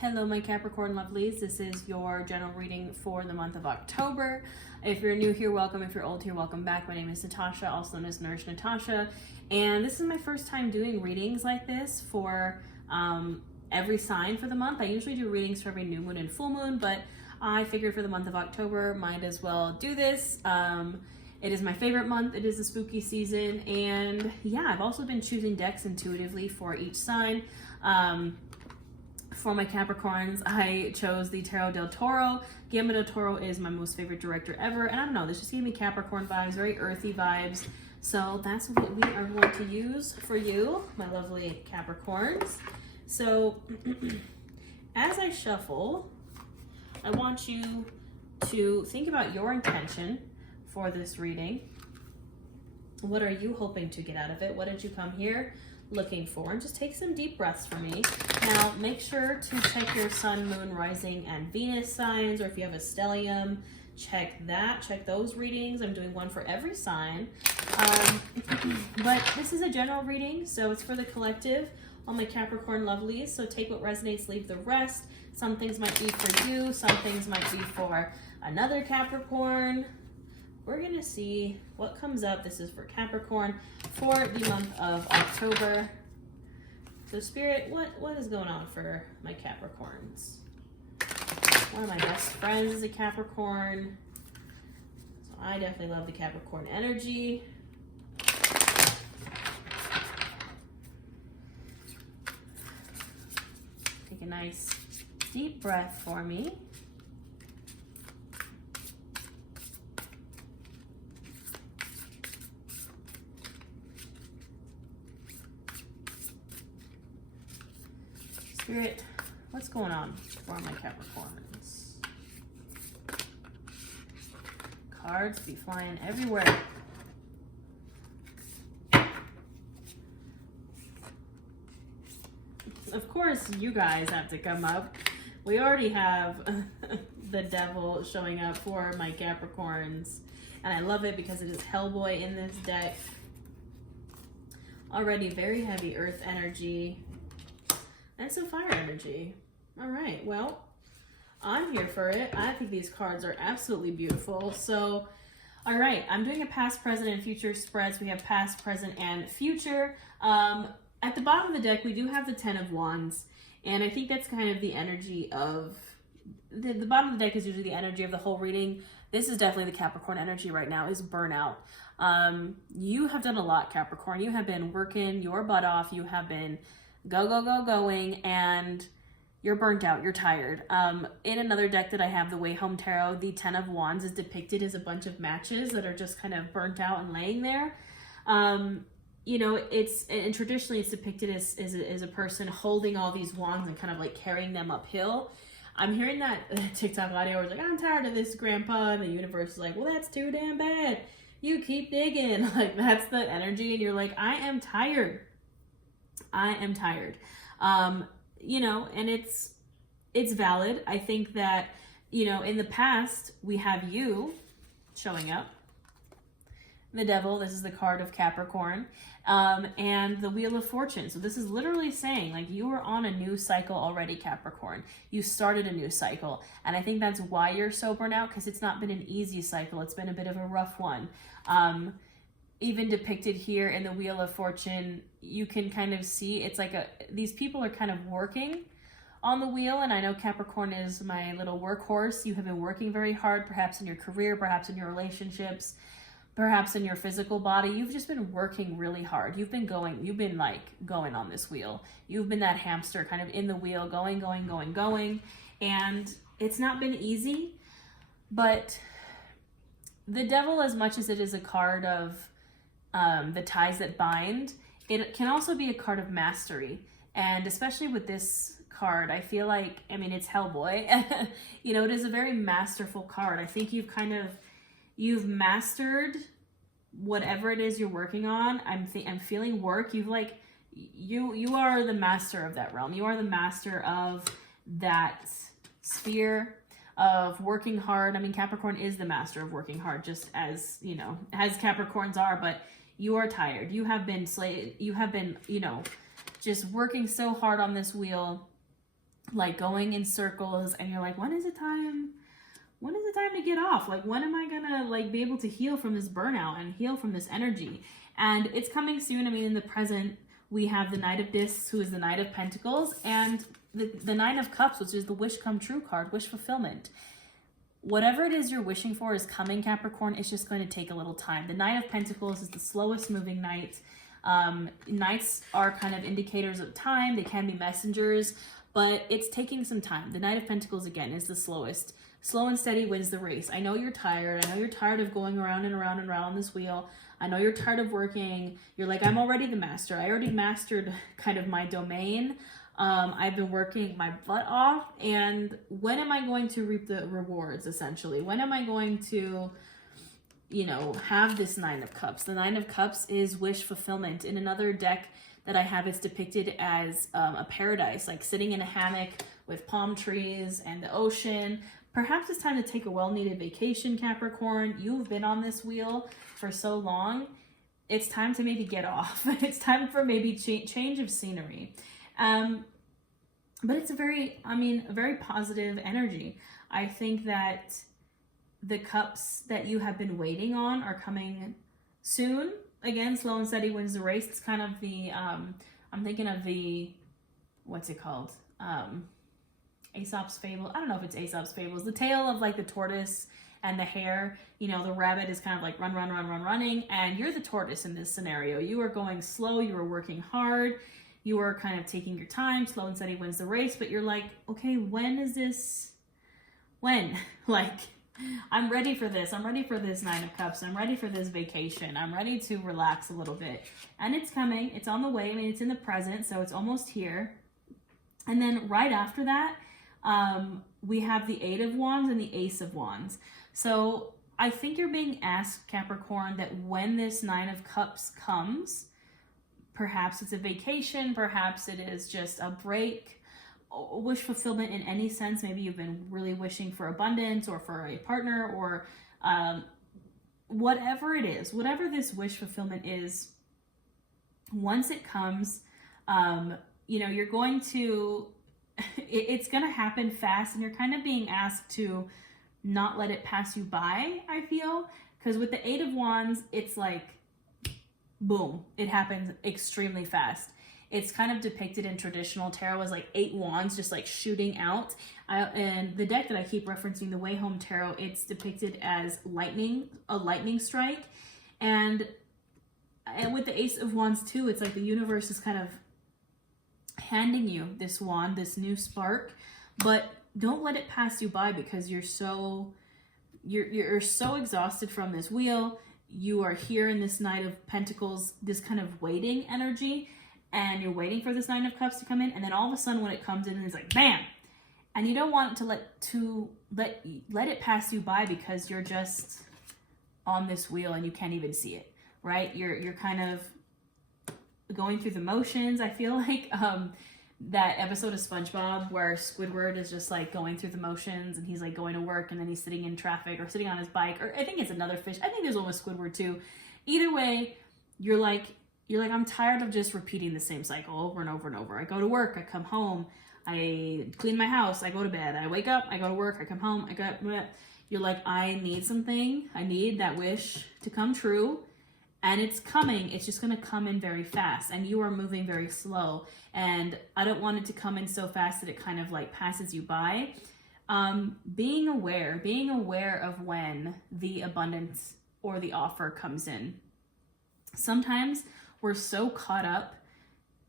Hello, my Capricorn lovelies. This is your general reading for the month of October. If you're new here, welcome. If you're old here, welcome back. My name is Natasha, also known as Nourish Natasha. And this is my first time doing readings like this for every sign for the month. I usually do readings for every new moon and full moon, but I figured for the month of October, might as well do this. It is my favorite month. It is the spooky season. And yeah, I've also been choosing decks intuitively for each sign. For my Capricorns, I chose the Tarot del Toro. Guillermo del Toro is my most favorite director ever. And I don't know, this just gave me Capricorn vibes, very earthy vibes. So that's what we are going to use for you, my lovely Capricorns. So as I shuffle, I want you to think about your intention for this reading. What are you hoping to get out of it? What did you come here looking for? And just take some deep breaths for me. Now, make sure to check your sun, moon, rising, and Venus signs, or if you have a stellium, check that. Check those readings. I'm doing one for every sign. But this is a general reading, so it's for the collective, all my Capricorn lovelies. So take what resonates, leave the rest. Some things might be for you. Some things might be for another Capricorn. We're gonna see what comes up. This is for Capricorn for the month of October. So Spirit, what is going on for my Capricorns? One of my best friends is a Capricorn. So I definitely love the Capricorn energy. Take a nice deep breath for me. Spirit, what's going on for my Capricorns? Cards be flying everywhere. Of course, you guys have to come up. We already have the devil showing up for my Capricorns. And I love it because it is Hellboy in this deck. Already very heavy earth energy. And some fire energy. All right, well, I'm here for it. I think these cards are absolutely beautiful. So, all right, I'm doing a past, present, and future spreads. We have past, present, and future. At the bottom of the deck, we do have the 10 of Wands. And I think that's kind of the energy of, the bottom of the deck is usually the energy of the whole reading. This is definitely the Capricorn energy right now, is burnout. You have done a lot, Capricorn. You have been working your butt off. You have been going, and you're burnt out, you're tired. In another deck that I have, the Way Home Tarot, the 10 of Wands is depicted as a bunch of matches that are just kind of burnt out and laying there. You know, and traditionally it's depicted as a person holding all these wands and kind of like carrying them uphill. I'm hearing that TikTok audio where it's like, I'm tired of this, Grandpa, and the universe is like, well, that's too damn bad. You keep digging. Like, that's the energy, and you're like, I am tired. I am tired. You know, and it's valid. I think that, you know, in the past, we have you showing up. The devil, this is the card of Capricorn, and the Wheel of Fortune. So this is literally saying, like, you are on a new cycle already, Capricorn. You started a new cycle. And I think that's why you're so burnt out, because it's not been an easy cycle. It's been a bit of a rough one. Even depicted here in the Wheel of Fortune, you can kind of see it's like these people are kind of working on the wheel. And I know Capricorn is my little workhorse. You have been working very hard, perhaps in your career, perhaps in your relationships, perhaps in your physical body. You've just been working really hard. You've been like going on this wheel. You've been that hamster kind of in the wheel, going. And it's not been easy, but the devil, as much as it is a card of the ties that bind, it can also be a card of mastery. And especially with this card, I feel like, I mean, it's Hellboy. You know, it is a very masterful card. I think you've mastered whatever it is you're working on. I'm feeling work. You are the master of that realm. You are the master of that sphere of working hard. I mean, Capricorn is the master of working hard, just as, you know, as Capricorns are, but you are tired. You have been, you know, just working so hard on this wheel. like going in circles, and you're like, when is it time? When is it time to get off? Like, when am I gonna like be able to heal from this burnout and heal from this energy? And it's coming soon. I mean, in the present, we have the Knight of Discs, who is the Knight of Pentacles, and the Nine of Cups, which is the wish come true card, wish fulfillment. Whatever it is you're wishing for is coming, Capricorn. It's just going to take a little time. The Knight of Pentacles is the slowest moving knight. Knights are kind of indicators of time. They can be messengers, but it's taking some time. The Knight of Pentacles, again, is the slowest. Slow and steady wins the race. I know you're tired. I know you're tired of going around and around and around on this wheel. I know you're tired of working. You're like, I'm already the master. I already mastered kind of my domain. I've been working my butt off, and when am I going to reap the rewards, essentially? When am I going to, you know, have this Nine of Cups? The Nine of Cups is wish fulfillment. In another deck that I have, it's depicted as a paradise, like sitting in a hammock with palm trees and the ocean. Perhaps it's time to take a well-needed vacation, Capricorn. You've been on this wheel for so long. It's time to maybe get off. It's time for maybe change of scenery. But it's a very positive energy. I think that the cups that you have been waiting on are coming soon. Again, slow and steady wins the race. It's kind of the, I'm thinking of the, what's it called? Aesop's Fable. I don't know if it's Aesop's Fables. The tale of like the tortoise and the hare. You know, the rabbit is kind of like running. And you're the tortoise in this scenario. You are going slow. You are working hard. You are kind of taking your time. Slow and steady wins the race. But you're like, okay, when is this? When? Like, I'm ready for this. I'm ready for this Nine of Cups. I'm ready for this vacation. I'm ready to relax a little bit. And it's coming. It's on the way. I mean, it's in the present, so it's almost here. And then right after that, we have the Eight of Wands and the Ace of Wands. So I think you're being asked, Capricorn, that when this Nine of Cups comes, perhaps it's a vacation, perhaps it is just a break, wish fulfillment in any sense. Maybe you've been really wishing for abundance or for a partner or whatever it is, whatever this wish fulfillment is, once it comes, you know, you're going to, it's going to happen fast, and you're kind of being asked to not let it pass you by, I feel, because with the Eight of Wands, it's like, boom, it happens extremely fast. It's kind of depicted in traditional tarot as like 8 wands just like shooting out. And the deck that I keep referencing, the Way Home Tarot, it's depicted as lightning, a lightning strike. And with the Ace of Wands too, it's like the universe is kind of handing you this wand, this new spark, but don't let it pass you by, because you're so exhausted from this wheel. You are here in this Knight of Pentacles, this kind of waiting energy, and you're waiting for this Nine of Cups to come in, and then all of a sudden when it comes in, it's like bam, and you don't want to let it pass you by, because you're just on this wheel and you can't even see it, right? You're kind of going through the motions. I feel like that episode of SpongeBob where Squidward is just like going through the motions, and he's like going to work, and then he's sitting in traffic or sitting on his bike, or I think it's another fish. I think there's one with Squidward too. Either way, you're like, I'm tired of just repeating the same cycle over and over and over. I go to work, I come home, I clean my house, I go to bed, I wake up, I go to work, I come home, you're like, I need something. I need that wish to come true. And it's coming. It's just going to come in very fast. And you are moving very slow. And I don't want it to come in so fast that it kind of like passes you by. Being aware of when the abundance or the offer comes in. Sometimes we're so caught up.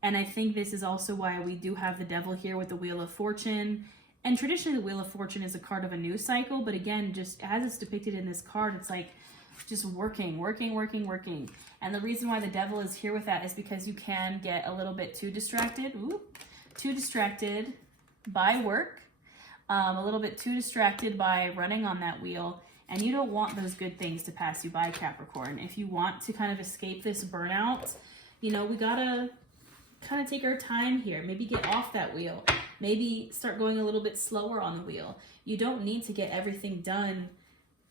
And I think this is also why we do have the Devil here with the Wheel of Fortune. And traditionally the Wheel of Fortune is a card of a new cycle. But again, just as it's depicted in this card, it's like, just working. And the reason why the Devil is here with that is because you can get a little bit too distracted by work, a little bit too distracted by running on that wheel, and you don't want those good things to pass you by, Capricorn. If you want to kind of escape this burnout, you know, we gotta kind of take our time here, maybe get off that wheel, maybe start going a little bit slower on the wheel. You don't need to get everything done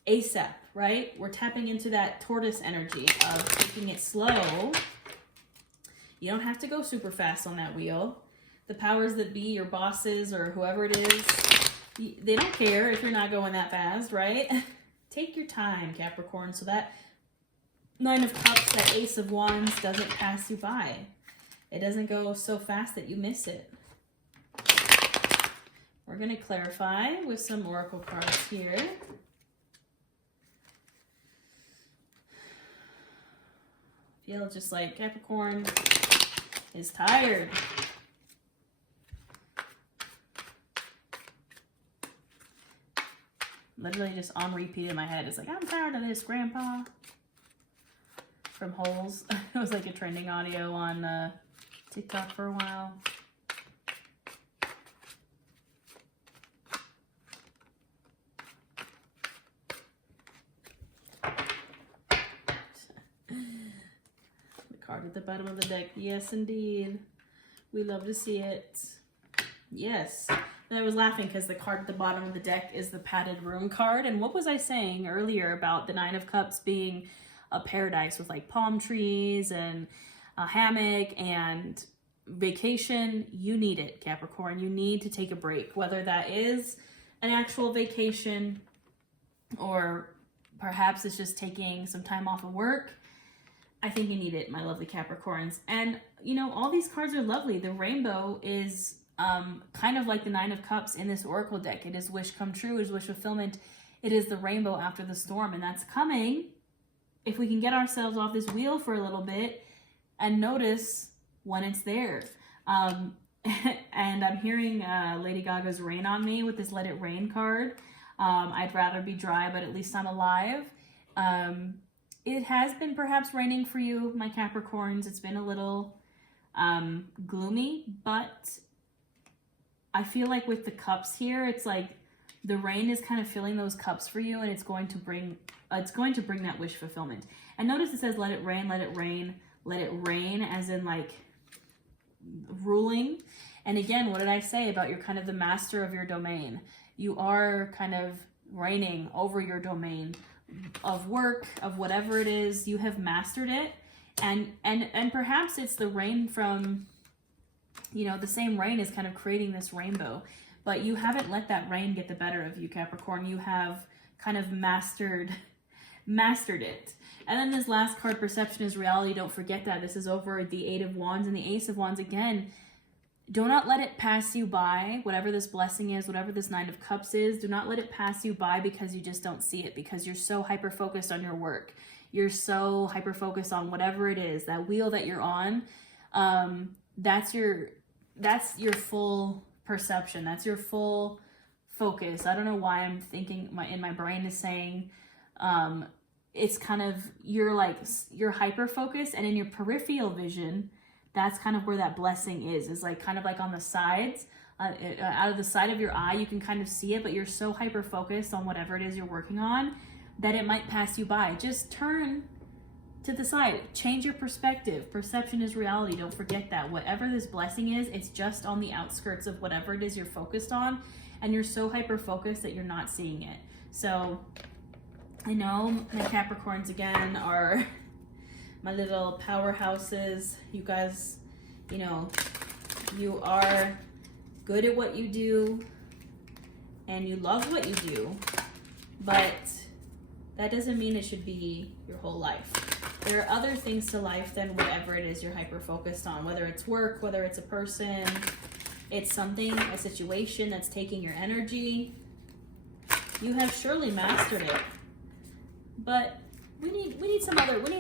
ASAP, right? We're tapping into that tortoise energy of taking it slow. You don't have to go super fast on that wheel. the powers that be, your bosses or whoever it is, they don't care if you're not going that fast, right? Take your time, Capricorn, so that Nine of Cups, that Ace of Wands doesn't pass you by. It doesn't go so fast that you miss it. We're going to clarify with some oracle cards here. Feel just like Capricorn is tired. Literally just on repeat in my head. It's like, I'm tired of this, Grandpa. From Holes. It was like a trending audio on TikTok for a while. The card at the bottom of the deck. Yes, indeed. We love to see it. Yes. And I was laughing because the card at the bottom of the deck is the padded room card. And what was I saying earlier about the Nine of Cups being a paradise with like palm trees and a hammock and vacation? You need it, Capricorn. You need to take a break, whether that is an actual vacation or perhaps it's just taking some time off of work. I think you need it, my lovely Capricorns. And you know, all these cards are lovely. The rainbow is kind of like the Nine of Cups in this oracle deck. It is wish come true, it is wish fulfillment. It is the rainbow after the storm, and that's coming if we can get ourselves off this wheel for a little bit and notice when it's there. And I'm hearing Lady Gaga's Rain on Me with this Let It Rain card. I'd rather be dry, but at least I'm alive. It has been perhaps raining for you, my Capricorns. It's been a little gloomy, but I feel like with the cups here, it's like the rain is kind of filling those cups for you, and it's going to bring that wish fulfillment. And notice it says let it rain, let it rain, let it rain, as in like ruling. And again, what did I say about you're kind of the master of your domain? You are kind of reigning over your domain of work, of whatever it is. You have mastered it. And perhaps it's the rain from, you know, the same rain is kind of creating this rainbow, but you haven't let that rain get the better of you, Capricorn. You have kind of mastered it. And then this last card, Perception is Reality. Don't forget that. This is over the Eight of Wands and the Ace of Wands. Again, do not let it pass you by. Whatever this blessing is, whatever this Nine of Cups is, do not let it pass you by because you just don't see it, because you're so hyper-focused on your work. You're so hyper-focused on whatever it is, that wheel that you're on. That's your full perception. That's your full focus. I don't know why I'm thinking in my brain is saying it's kind of you're hyper focused, and in your peripheral vision, that's kind of where that blessing is like kind of like on the sides, out of the side of your eye, you can kind of see it, but you're so hyper focused on whatever it is you're working on that it might pass you by. Just turn to the side, change your perspective. Perception is reality. Don't forget that. Whatever this blessing is, it's just on the outskirts of whatever it is you're focused on, and you're so hyper focused that you're not seeing it. So I know my Capricorns again are my little powerhouses. You guys, you know, you are good at what you do and you love what you do, but that doesn't mean it should be your whole life. There are other things to life than whatever it is you're hyper focused on, whether it's work, whether it's a person, it's something, a situation that's taking your energy. You have surely mastered it, but we need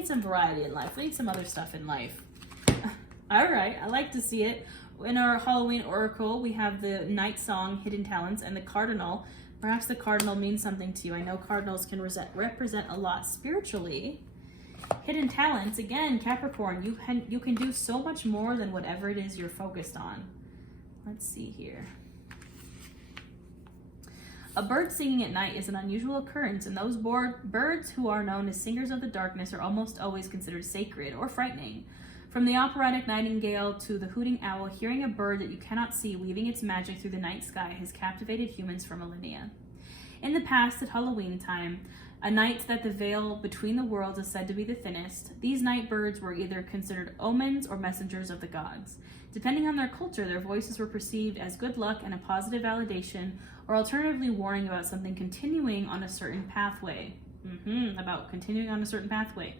some variety in life. We need some other stuff in life. All right, I like to see it. In our Halloween oracle, we have the Night Song, Hidden Talents, and the Cardinal. Perhaps the Cardinal means something to you. I know Cardinals can represent a lot spiritually. Hidden Talents, again, Capricorn, you can do so much more than whatever it is you're focused on. Let's see here. A bird singing at night is an unusual occurrence, and those birds who are known as singers of the darkness are almost always considered sacred or frightening. From the operatic nightingale to the hooting owl, hearing a bird that you cannot see weaving its magic through the night sky has captivated humans for millennia. In the past, at Halloween time, a night that the veil between the worlds is said to be the thinnest, these night birds were either considered omens or messengers of the gods. Depending on their culture, their voices were perceived as good luck and a positive validation, or alternatively warning about something continuing on a certain pathway. About continuing on a certain pathway.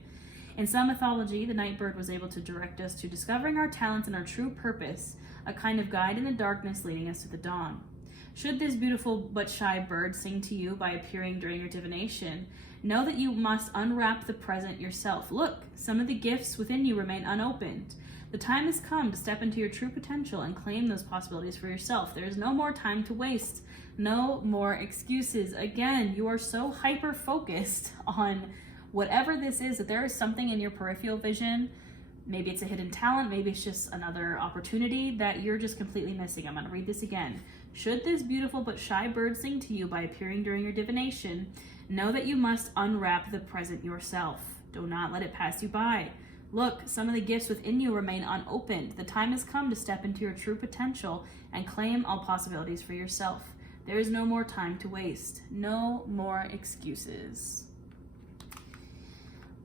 In some mythology, the night bird was able to direct us to discovering our talents and our true purpose, a kind of guide in the darkness leading us to the dawn. Should this beautiful but shy bird sing to you by appearing during your divination, know that you must unwrap the present yourself. Look, some of the gifts within you remain unopened. The time has come to step into your true potential and claim those possibilities for yourself. There is no more time to waste. No more excuses. Again, you are so hyper-focused on whatever this is, that there is something in your peripheral vision. Maybe it's a hidden talent. Maybe it's just another opportunity that you're just completely missing. I'm going to read this again. Should this beautiful but shy bird sing to you by appearing during your divination, know that you must unwrap the present yourself. Do not let it pass you by. Look, some of the gifts within you remain unopened. The time has come to step into your true potential and claim all possibilities for yourself. There is no more time to waste. No more excuses.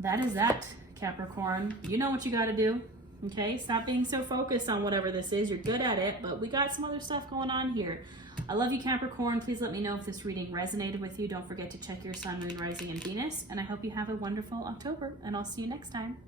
That is that, Capricorn. You know what you got to do. Okay, stop being so focused on whatever this is. You're good at it, but we got some other stuff going on here. I love you, Capricorn. Please let me know if this reading resonated with you. Don't forget to check your sun, moon, rising, and Venus. And I hope you have a wonderful October, and I'll see you next time.